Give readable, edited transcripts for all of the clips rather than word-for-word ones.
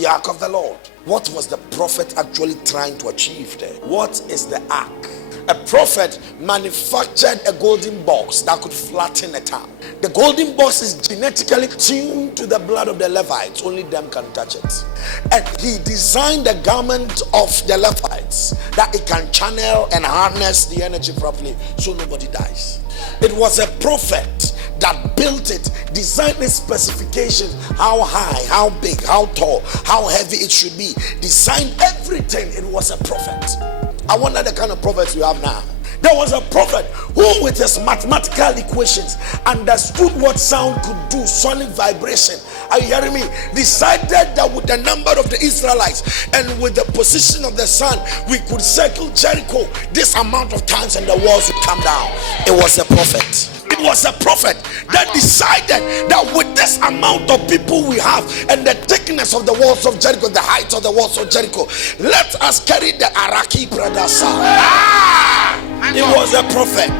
The ark of the Lord. What was the prophet actually trying to achieve there? What is the ark? A prophet manufactured a golden box that could flatten a town. The golden box is genetically tuned to the blood of the Levites. Only them can touch it. And he designed the garment of the Levites that it can channel and harness the energy properly so nobody dies. It was a prophet that built it, designed its specifications, how high, how big, how tall, how heavy it should be, designed everything. It was a prophet. I wonder the kind of prophets you have now. There was a prophet who with his mathematical equations understood what sound could do, sonic vibration. Are you hearing me? Decided that with the number of the Israelites and with the position of the sun, we could circle Jericho this amount of times and the walls would come down. It was a prophet. It was a prophet that decided that with this amount of people we have and the thickness of the walls of Jericho, the height of the walls of Jericho, let us carry the Araki Pradasa. It was a prophet.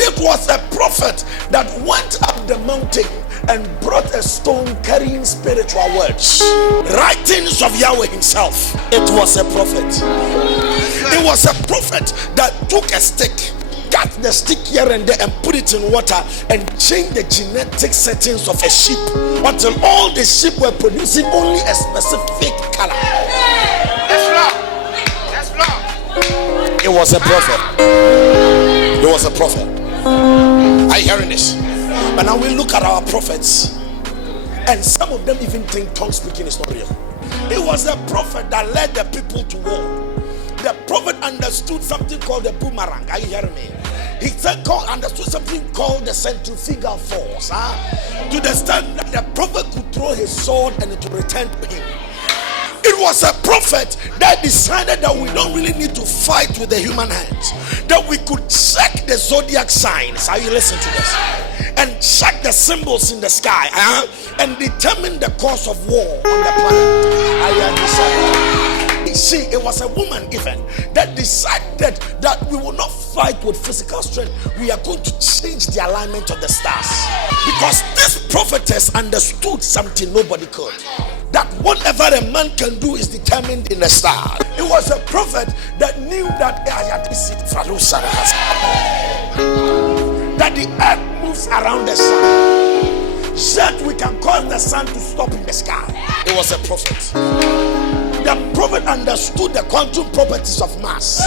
It was a prophet that went up the mountain and brought a stone carrying spiritual words, writings of Yahweh himself. It was a prophet. It was a prophet that took a stick, cut the stick here and there and put it in water and changed the genetic settings of a sheep until all the sheep were producing only a specific color. It was a prophet. It was a prophet. Are you hearing this? But now we look at our prophets, and some of them even think tongue speaking is not real. It was a prophet that led the people to war. The prophet understood something called the boomerang. Are you hearing me? He understood something called the centrifugal force. To the extent that the prophet could throw his sword and it would return to him. It was a prophet that decided that we don't really need to fight with the human hands. That we could check the zodiac signs. Are you listening to this? And check the symbols in the sky. And determine the course of war on the planet. Are you understanding? See, it was a woman even that decided that we will not fight with physical strength. We are going to change the alignment of the stars. Because this prophetess understood something nobody could. That whatever a man can do is determined in the star. It was a prophet that knew that the earth moves around the sun. Said we can cause the sun to stop in the sky. It was a prophet. The prophet understood the quantum properties of mass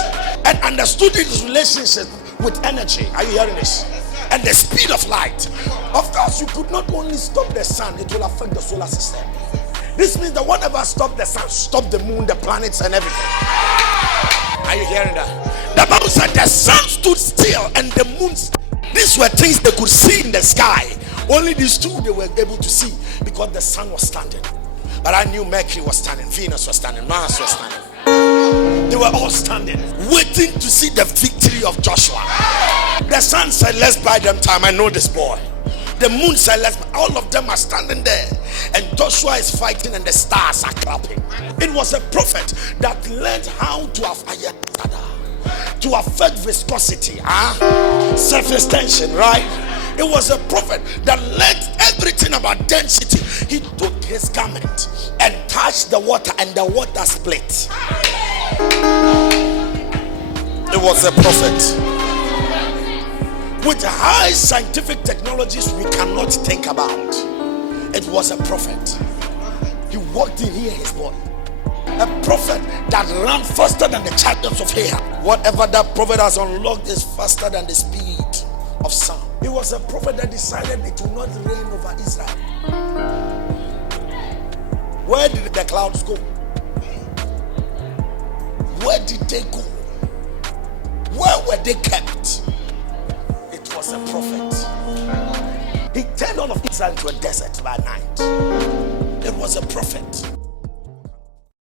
and understood its relationship with energy. Are you hearing this? And the speed of light. Of course, you could not only stop the sun, it will affect the solar system. This means that whatever stopped the sun, stopped the moon, the planets, and everything. Are you hearing that? The Bible said the sun stood still and the moon. These were things they could see in the sky. Only these two they were able to see because the sun was standing. But I knew Mercury was standing, Venus was standing, Mars was standing. They were all standing, waiting to see the victory of Joshua. The sun said, let's buy them time. I know this boy. The moon said, all of them are standing there. And Joshua is fighting and the stars are clapping. It was a prophet that learned how to affect viscosity, surface tension, right? It was a prophet that learned everything about density. He took his garment and touched the water and the water split. It was a prophet. With high scientific technologies we cannot think about. It was a prophet. He walked in here, his body. A prophet that ran faster than the chariots of Ahab. Whatever that prophet has unlocked is faster than the speed of sound. It was a prophet that decided it will not rain over Israel. Where did the clouds go? Where did they go? Where were they kept? It was a prophet. He turned all of Israel into a desert by night. It was a prophet.